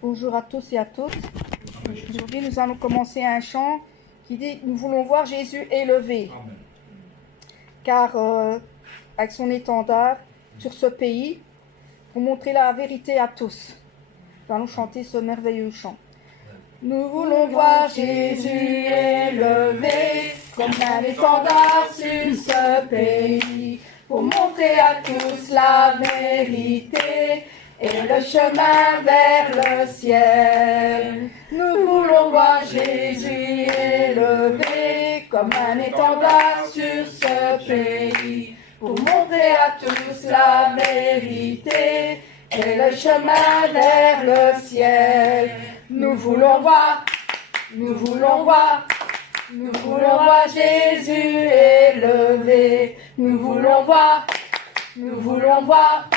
Bonjour à tous et à toutes. Aujourd'hui, nous allons commencer un chant qui dit « Nous voulons voir Jésus élevé ». Car avec son étendard sur ce pays, pour montrer la vérité à tous. Nous allons chanter ce merveilleux chant. Nous voulons voir Jésus élevé comme un étendard sur ce pays, pour montrer à tous la vérité et le chemin vers le ciel. Nous voulons voir Jésus élevé comme un étendard sur ce pays, pour montrer à tous la vérité et le chemin vers le ciel. Nous voulons voir, nous voulons voir, nous voulons voir Jésus élevé. Nous voulons voir, nous voulons voir,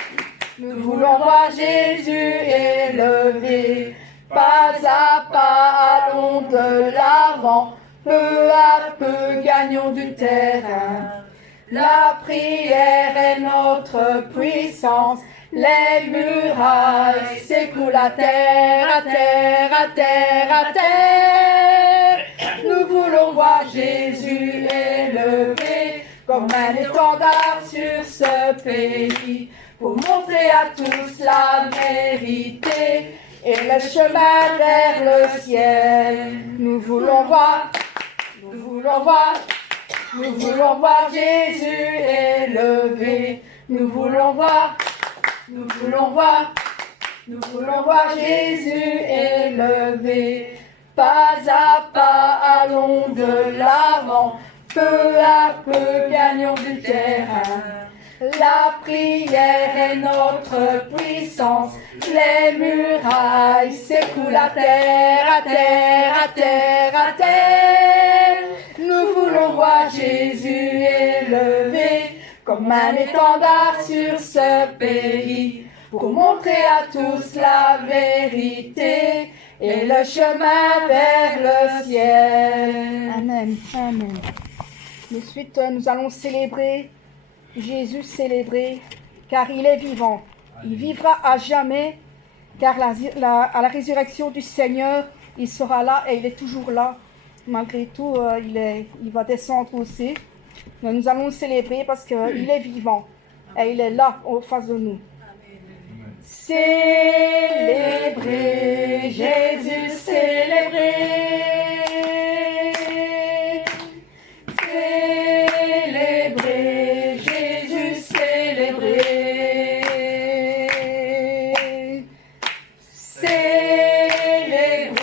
nous voulons voir Jésus élevé. Pas à pas allons de l'avant, peu à peu gagnons du terrain. La prière est notre puissance. Les murailles s'écoulent à terre, à terre, à terre, à terre. Nous voulons voir Jésus élevé comme un étendard sur ce pays, pour montrer à tous la vérité et le chemin vers le ciel. Nous voulons voir, nous voulons voir, nous voulons voir Jésus élevé. Nous voulons voir, nous voulons voir, nous voulons voir Jésus élevé. Pas à pas allons de l'avant, peu à peu gagnons du terrain. La prière est notre puissance, les murailles s'écoulent à terre, à terre, à terre, à terre. Nous voulons voir Jésus élevé comme un étendard sur ce pays, pour montrer à tous la vérité et le chemin vers le ciel. Amen, amen. Ensuite, nous allons célébrer Jésus célébré, car il est vivant. Il vivra à jamais, car à la résurrection du Seigneur, il sera là et il est toujours là. Malgré tout, il va descendre aussi. Mais nous allons le célébrer parce qu'il est vivant et il est là en face de nous. Célébrez Jésus, célébrez. Célébrez Jésus, célébrez. Célébrez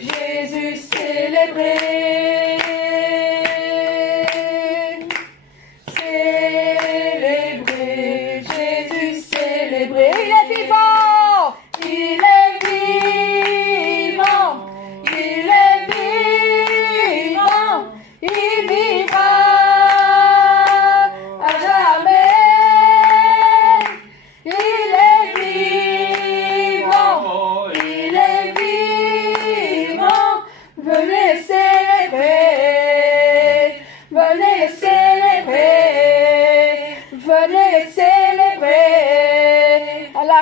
Jésus, célébrez.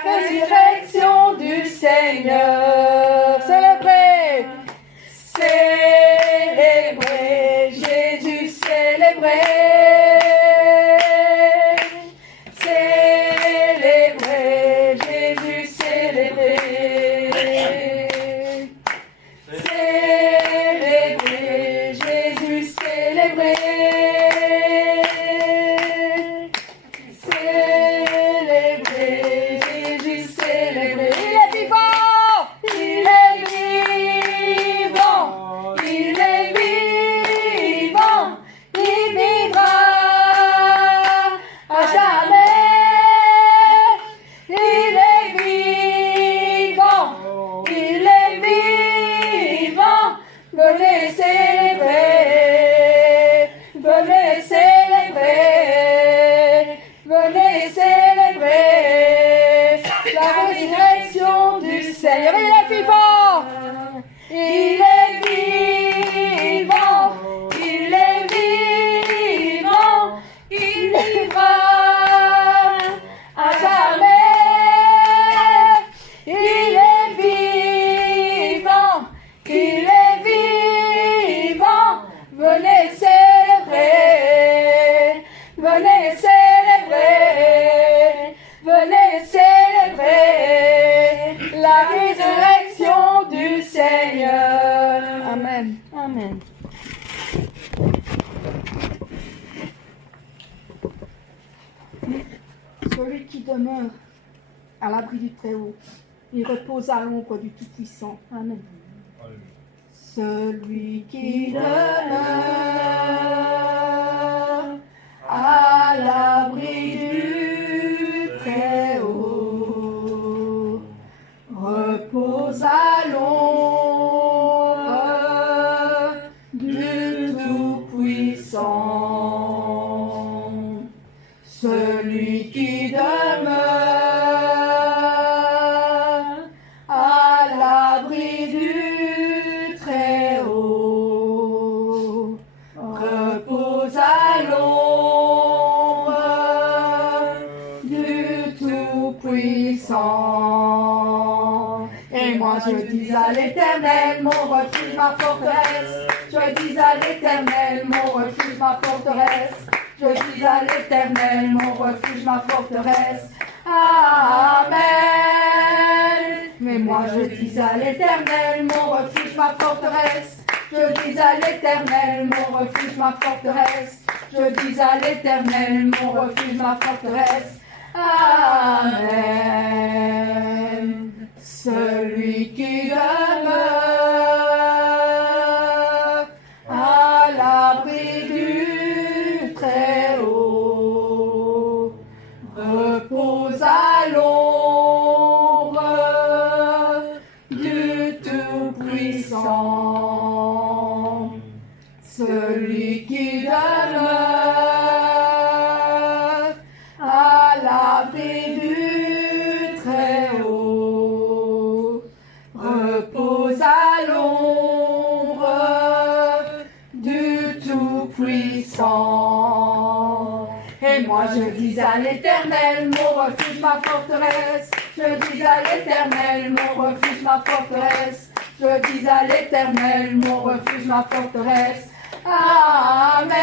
Résurrection du Seigneur. Célébrez, célébrez Jésus, célébrez. Célébrez Jésus, célébrez. Célébrez Jésus, célébrez. Célébrez Jésus, célébrez. Il est vivant. Amen. Celui qui demeure à l'abri du Très-Haut, il repose à l'ombre du Tout-Puissant. Amen. Celui qui demeure à l'abri du Très-Haut, repose à l'ombre du Tout-Puissant. Celui qui demeure à l'abri du Très-Haut repose à l'ombre du Tout-Puissant. Et moi je dis à l'Éternel, mon refuge, ma forteresse. Je dis à l'Éternel, mon refuge, ma forteresse. Je dis à l'Éternel, mon refuge, ma forteresse. Amen. Mais moi je dis à l'Éternel, mon refuge, ma forteresse. Je dis à l'Éternel, mon refuge, ma forteresse. Je dis à l'Éternel, mon refuge, ma forteresse. Amen. Celui qui demeure à l'abri du Très-Haut repose à l'ombre du Tout-Puissant. Celui qui demeure à l'abri du Très-Haut repose à l'ombre du Tout-Puissant. Et moi je dis à l'Éternel, mon refuge, ma forteresse. Je dis à l'Éternel, mon refuge, ma forteresse. Je dis à l'Éternel, mon refuge, ma forteresse. Amen.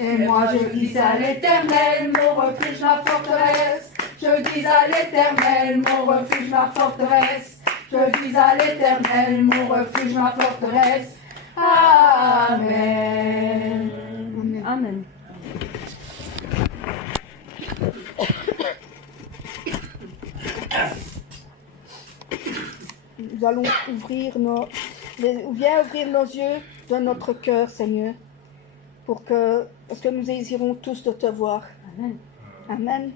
Et moi je dis à l'Éternel, mon refuge, ma forteresse. Je dis à l'Éternel, mon refuge, ma forteresse. Je dis à l'Éternel, mon refuge, ma forteresse. Amen. Amen. Nous allons viens ouvrir nos yeux de notre cœur, Seigneur, parce que nous désirons tous de te voir. Amen. Amen.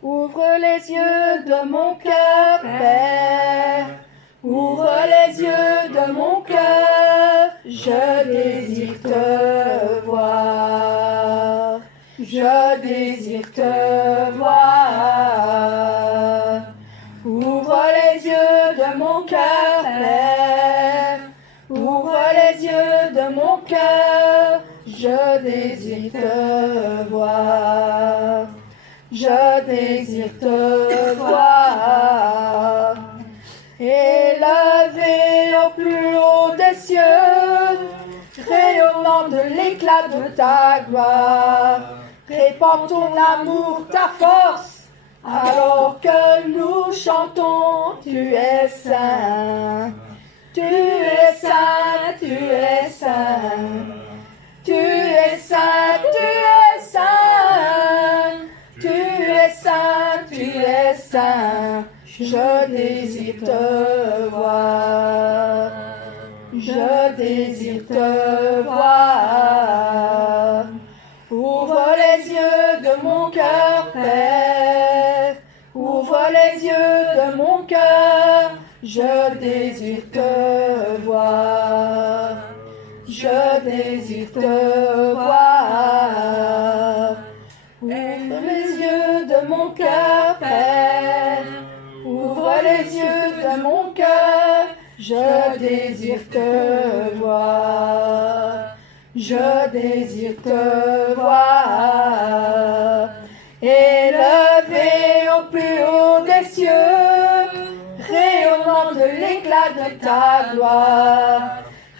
Ouvre les yeux de mon cœur, Père. Ouvre les yeux de mon cœur. Je désire te voir. Je désire te voir. Ouvre les yeux de mon cœur, Père. Ouvre les yeux de mon cœur. Je désire te voir. Je désire te voir. Élevé au plus haut des cieux, rayonnant de l'éclat de ta gloire, répands ton amour, ta force, alors que nous chantons, tu es saint, tu es saint, tu es saint, tu es saint, tu es saint, tu es saint, tu es saint, je désire te voir, je désire te voir. Ouvre les yeux de mon cœur, Père. Ouvre les yeux de mon cœur. Je désire te voir. Je désire te voir. Ouvre les yeux de mon cœur, Père. Ouvre les yeux de mon cœur. Je désire te voir. Je désire te voir, élevé au plus haut des cieux, rayonnant de l'éclat de ta gloire.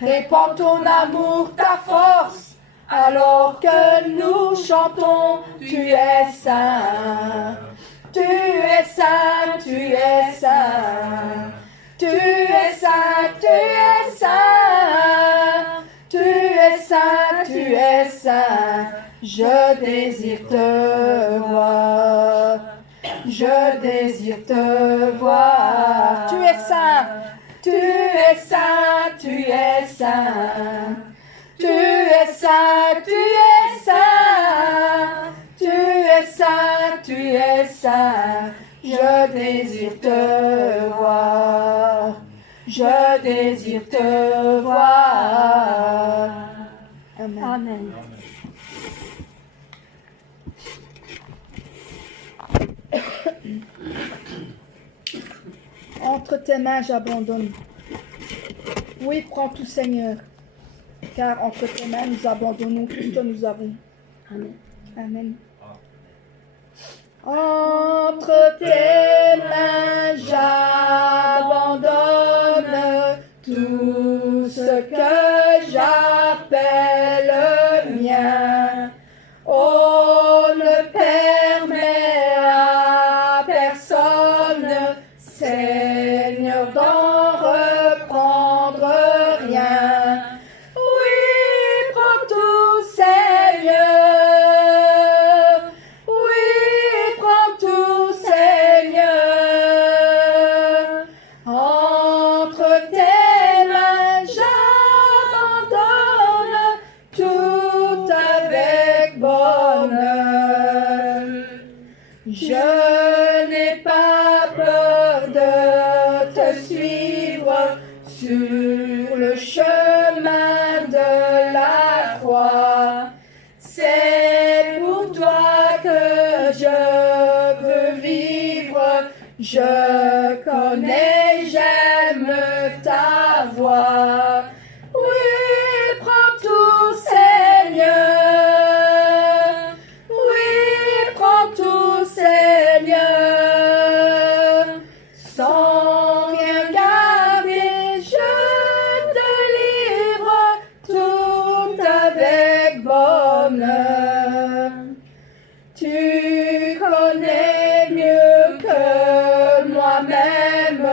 Répands ton amour, ta force, alors que nous chantons, tu es saint, tu es saint, tu es saint, tu es saint, tu es saint. Je désire te voir. Je désire te voir. Tu es saint. Tu es saint. Tu es saint. Tu es saint. Tu es saint. Tu es saint. Tu es saint. Je désire te voir. Je désire te voir. Amen. Amen. Entre tes mains, j'abandonne. Oui, prends tout, Seigneur, car entre tes mains, nous abandonnons tout ce que nous avons. Amen. Amen. Entre tes mains, j'abandonne tout ce que j'appelle mien. Oh, ne permets à personne, Seigneur, d'en reprendre rien. Oui, prends tout, Seigneur. Oui, prends tout, Seigneur. Entre tes mains, j'abandonne tout avec bonheur. Je n'ai pas peur de te suivre sur le chemin de la croix. C'est pour toi que je veux vivre. Je connais, j'aime ta voix. Oui, prends tout, Seigneur. Oui, prends tout, Seigneur. Sans rien garder, je te livre tout avec bonheur. Tu connais mieux que moi-même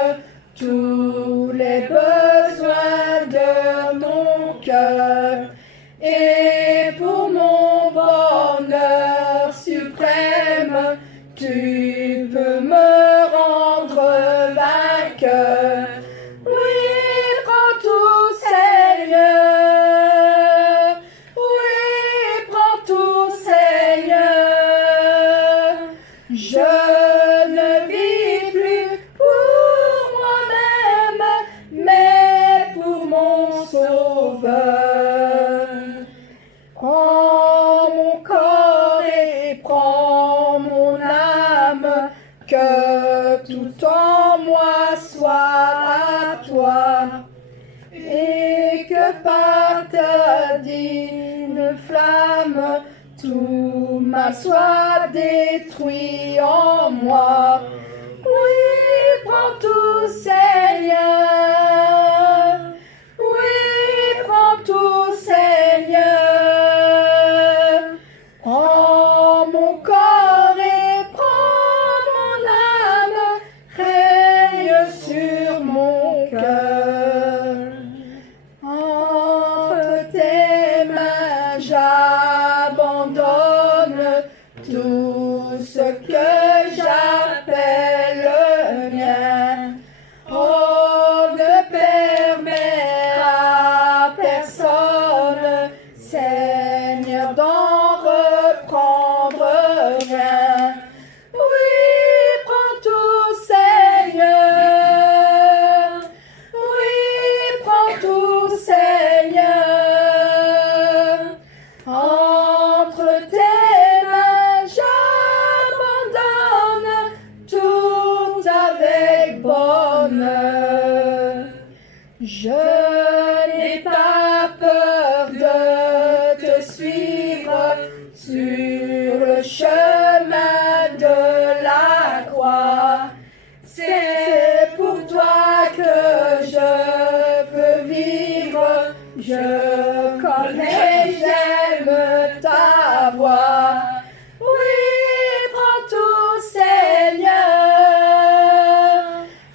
tous les besoins de mon cœur. Et pour mon bonheur suprême, tu peux me rendre vainqueur. Oui, prends tout, Seigneur. Oui, prends tout, Seigneur. Je ne vis plus pour moi-même, mais pour mon Sauveur. Prends mon corps et prends mon âme, que tout en moi soit à toi, et que par ta divine flamme, tout mal soit détruit en moi. Oui, prends tout, Seigneur. Oui, prends tout, Seigneur. Prends mon corps et prends mon âme, règne sur mon cœur. Entre tes mains, j'abandonne tout ce que j'appelle mien. Oh, ne permets à personne, Seigneur, d'en reprendre rien. Oui, prends tout, Seigneur. Oui, prends tout, Seigneur. Entre tes mains, j'abandonne tout avec bonheur. Je n'ai pas peur de te suivre sur le chemin de la croix. C'est pour toi que je peux vivre. Je connais, j'aime ta voix. Oui, prends tout, Seigneur.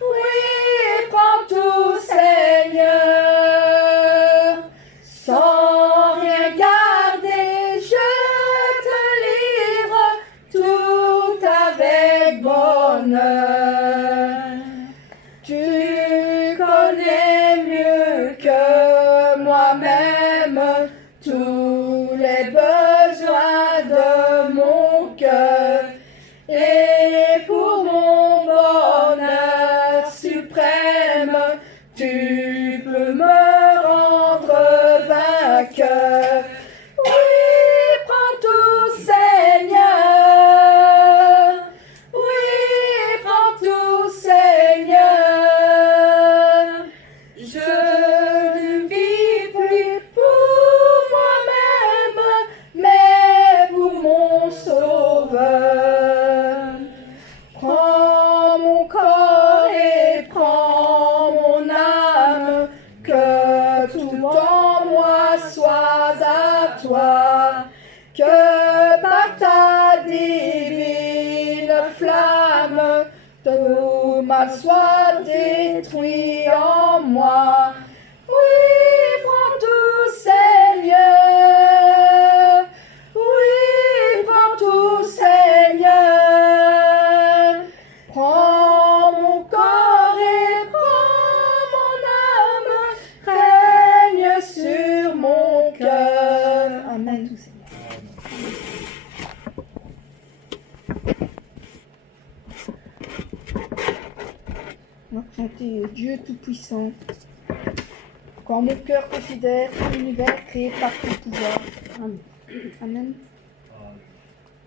Oui, prends tout, Seigneur. tu peux me rendre vainqueur. Oui, prends tout, Seigneur. Oui, prends tout, Seigneur. Je ne vis plus pour moi-même, mais pour mon Sauveur. Prends mon corps et prends mon âme, que tout en moi soit à toi, que par ta divine flamme, tout mal soit détruit en moi. Oui, prends tout, Seigneur. Oui, prends tout, Seigneur. Prends mon corps et prends mon âme, règne sur mon cœur. Amen, tout Seigneur. On va chanter Dieu Tout-Puissant. Quand mon cœur considère l'univers créé par ton pouvoir. Amen. Amen.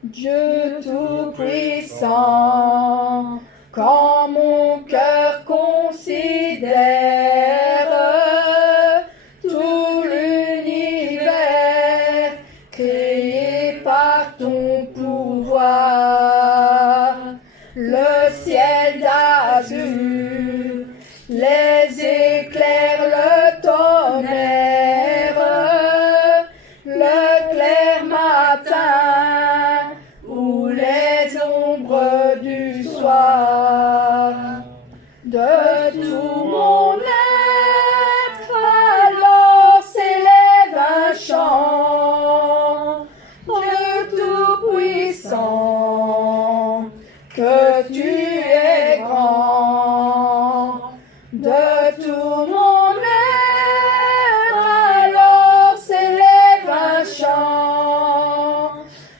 Dieu Tout-Puissant, quand mon cœur considère tout l'univers créé par ton pouvoir, le ciel d'azur, les éclairs, le tonnerre, le clair matin ou les ombres du soir. De tout mon être alors s'élève un chant. Dieu Tout-Puissant, que tu es grand. De tout mon être alors s'élève un chant.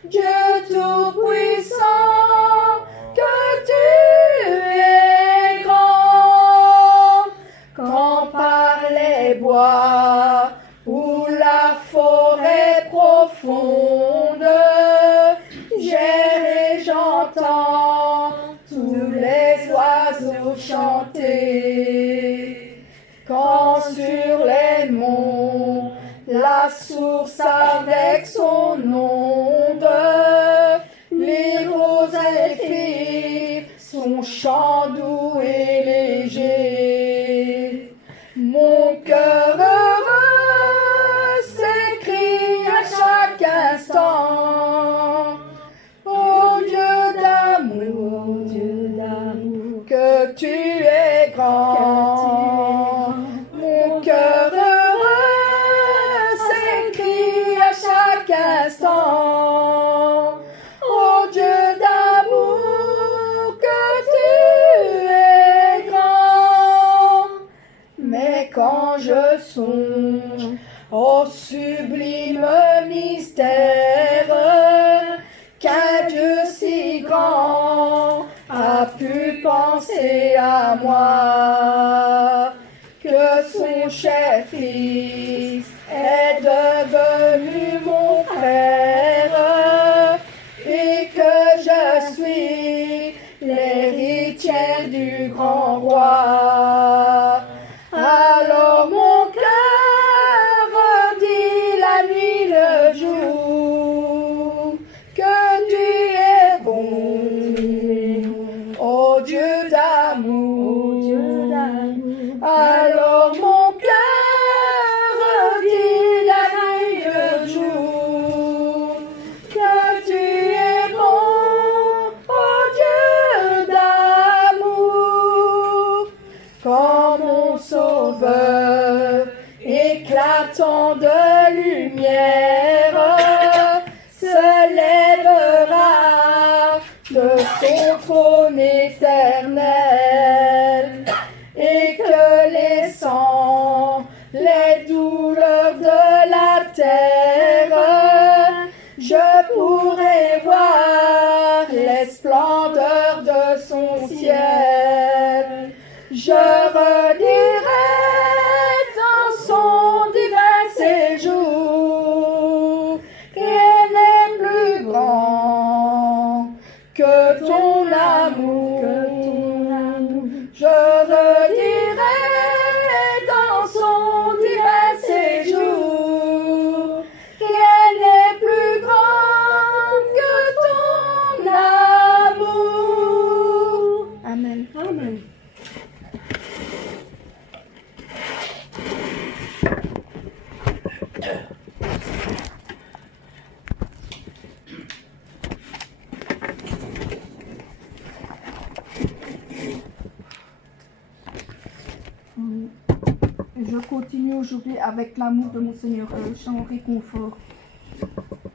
Dieu Tout-Puissant, que tu es grand. Quand par les bois ou la forêt profonde, j'erre et j'entends tous les oiseaux chanter. Quand sur les monts la source avec son onde, les roses effilent son chant doux et léger. Mon cœur heureux s'écrie à chaque instant. Oh Dieu d'amour, que tu es grand. Mon cœur heureux s'écrie à chaque instant. Oh Dieu d'amour, que tu es grand. Mais quand je songe au sublime mystère qu'un Dieu si grand a pu penser à moi, que son cher fils est devenu mon frère et que je suis l'héritière du grand roi. Alors mon cœur dit la nuit le jour que tu es bon, ô Dieu d'amour. Alors mon cœur dit la nuit le jour que tu es bon, ô Dieu d'amour. Quand mon Sauveur éclatant de lumière se lèvera de son trône éternel, et que laissant les douleurs de la terre, je pourrai voir les splendeurs de son ciel. Je redirai Amen. Je continue aujourd'hui avec l'amour de mon Seigneur, le chant réconfort.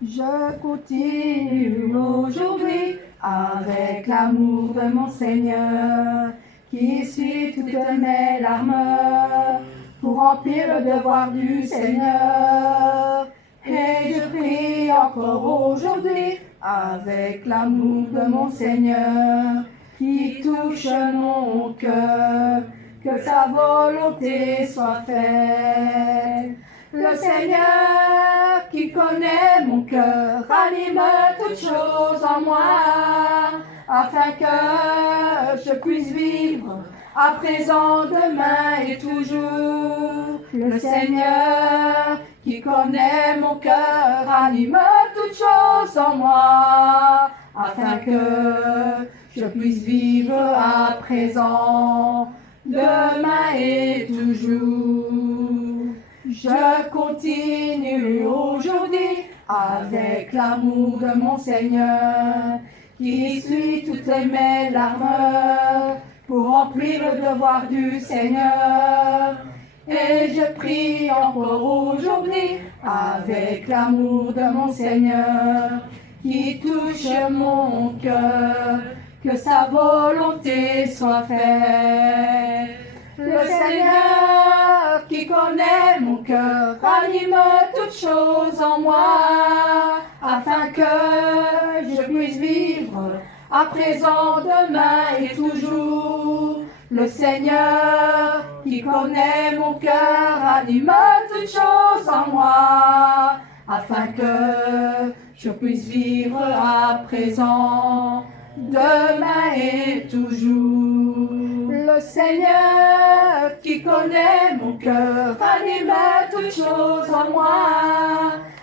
Je continue aujourd'hui avec l'amour de mon Seigneur, qui essuie toutes mes larmes pour remplir le devoir du Seigneur. Et je prie encore aujourd'hui avec l'amour de mon Seigneur, qui touche mon cœur, que sa volonté soit faite. Le Seigneur qui connaît mon cœur anime toutes choses en moi, afin que je puisse vivre à présent, demain et toujours. Le Seigneur qui connaît mon cœur anime toutes choses en moi, afin que je puisse vivre à présent, demain et toujours. Je continue aujourd'hui avec l'amour de mon Seigneur, qui suit toutes mes larmes pour remplir le devoir du Seigneur. Et je prie encore aujourd'hui avec l'amour de mon Seigneur, qui touche mon cœur, que sa volonté soit faite. Le Seigneur qui connaît mon cœur anime toutes choses en moi, afin que je puisse vivre à présent, demain et toujours. Le Seigneur qui connaît mon cœur anime toutes choses en moi, afin que je puisse vivre à présent, demain et toujours. Le Seigneur qui connaît mon cœur anime toutes choses en moi,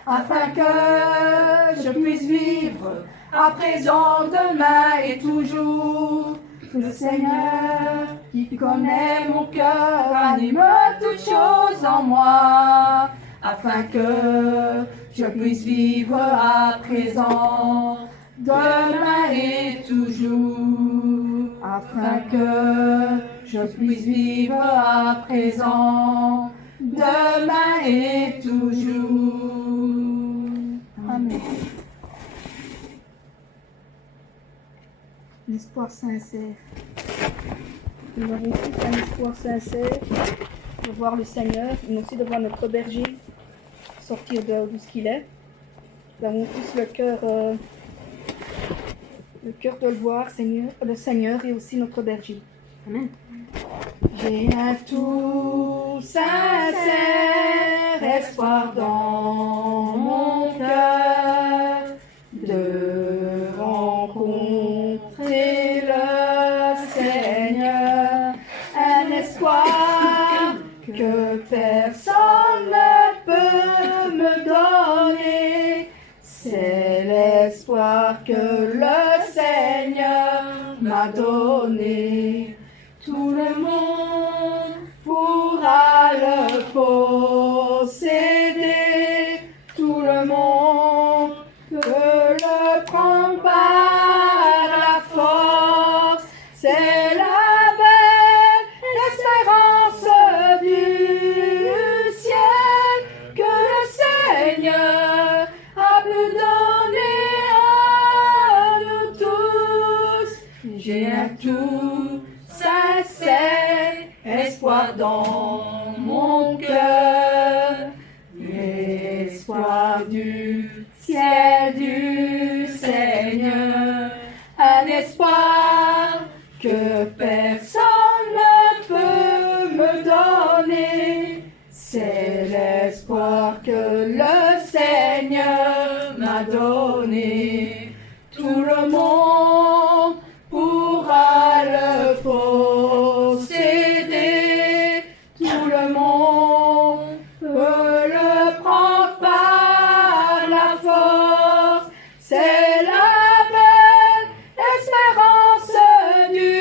afin que je puisse vivre à présent, demain et toujours. Le Seigneur qui connaît mon cœur anime toutes choses en moi, afin que je puisse vivre à présent, demain et toujours, afin que je puisse vivre à présent, demain et toujours. Amen. L'espoir sincère. Nous avons tous un espoir sincère de voir le Seigneur, mais aussi de voir notre berger sortir de ce qu'il est. Nous avons tous le cœur de le voir, Seigneur, le Seigneur et aussi notre berger. Amen. J'ai un tout sincère espoir dans mon cœur de rencontrer le Seigneur, un espoir que personne ne peut me donner. C'est l'espoir que le Seigneur m'a donné. Tout le monde pourra le posséder. Tout le monde peut le prendre par la force. C'est la belle espérance du ciel que le Seigneur a pu donner à nous tous. J'ai un tout sincère espoir dans mon cœur, l'espoir du ciel du Seigneur, un espoir que personne ne peut me donner. C'est l'espoir que le Seigneur m'a donné. Tout le monde pourra le posséder. Tout le monde peut le prendre par la force. C'est la belle espérance du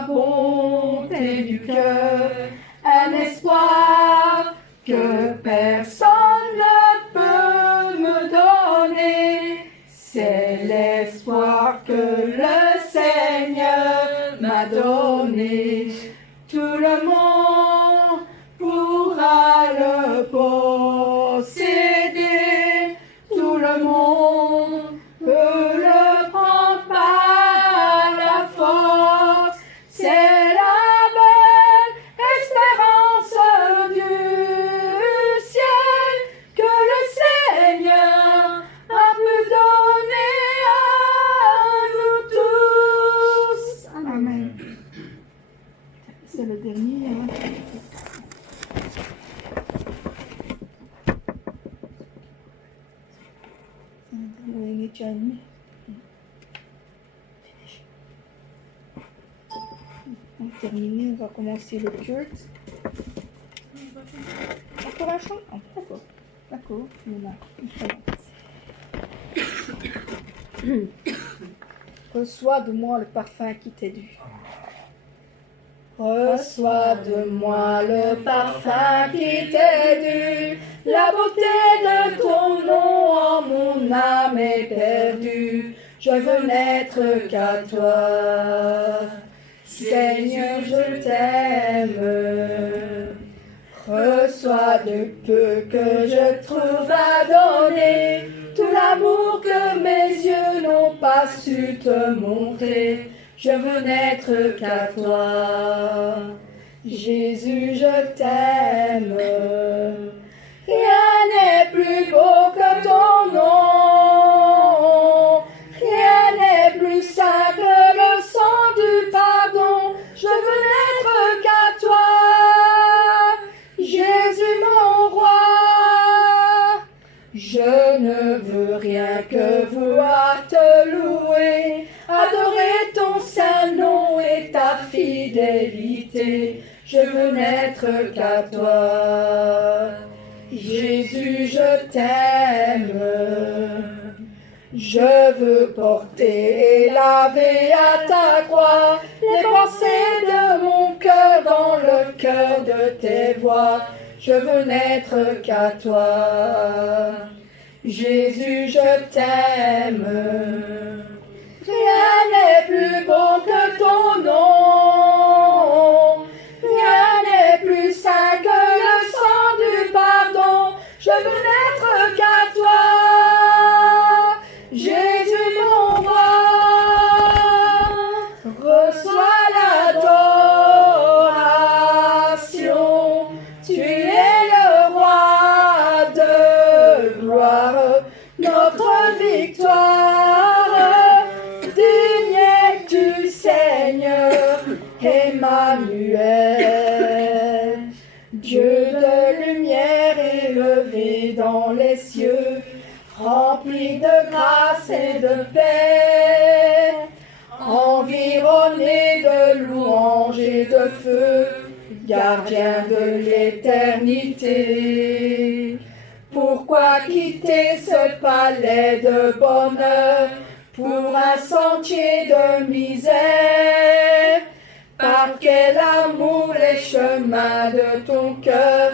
la bonté du cœur, un espoir que personne ne peut me donner. C'est l'espoir que le Seigneur m'a donné. Tout le monde pourra le posséder. Tout le monde peut le prendre par la force. C'est la belle espérance du ciel que le Seigneur a pu donner à nous tous. Amen. C'est le dernier. On a terminé, on va commencer le culte. Encore un chant? Ah, d'accord. D'accord, Reçois de moi le parfum qui t'est dû. Reçois de moi le parfum qui t'est dû. La beauté de ton nom en mon âme est perdue. Je veux n'être qu'à toi. Seigneur, je t'aime. Reçois de peu que je trouve à donner. Tout l'amour que mes yeux n'ont pas su te montrer. Je veux n'être qu'à toi. Jésus, je t'aime. Rien n'est plus beau que ton nom. Rien n'est plus saint que le sang du pardon. Je veux n'être qu'à toi. Jésus, mon roi. Je ne veux rien que vouloir te louer. Adorer ton saint nom et ta fidélité. Je veux n'être qu'à toi. Jésus, je t'aime. Je veux porter et laver à ta croix les pensées de mon cœur dans le cœur de tes voies. Je veux n'être qu'à toi. Jésus, je t'aime. Rien n'est plus beau que ton nom. Rien n'est plus saint que le sang du pardon. Je veux n'être qu'à toi. Jésus, mon roi. Reçois l'adoration. Tu es le roi de gloire. Notre victoire. Digne es-tu, Seigneur, Emmanuel. Dieu de lumière élevé dans les cieux, rempli de grâce et de paix, environné de louanges et de feu, gardien de l'éternité. Pourquoi quitter ce palais de bonheur pour un sentier de misère? Par quel amour les chemins de ton cœur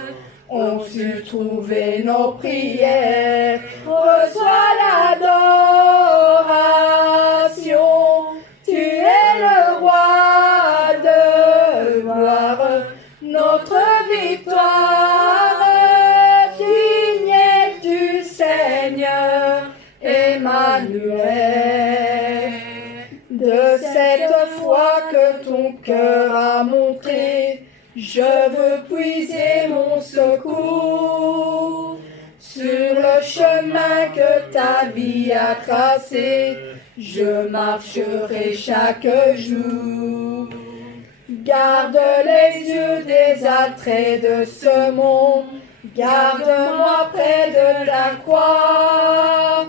ont su trouver nos prières. Reçois l'adoration. Tu es le roi de gloire, notre victoire. Digne es-tu, Seigneur, Emmanuel. De cette foi que ton cœur a montrée, je veux puiser mon secours sur le chemin que ta vie a tracé. Je marcherai chaque jour. Garde les yeux des attraits de ce monde. Garde-moi près de ta croix.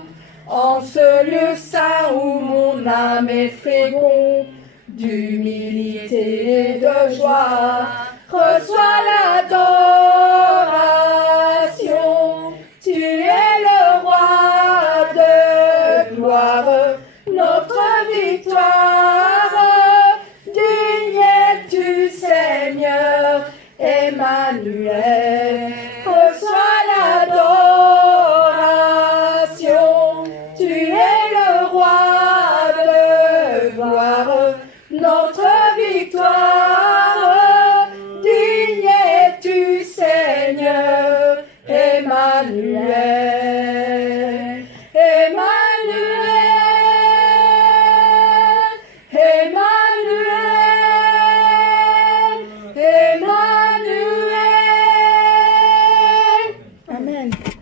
En ce lieu saint où mon âme est féconde d'humilité et de joie, reçois l'adoration. Tu es le roi de gloire, notre victoire.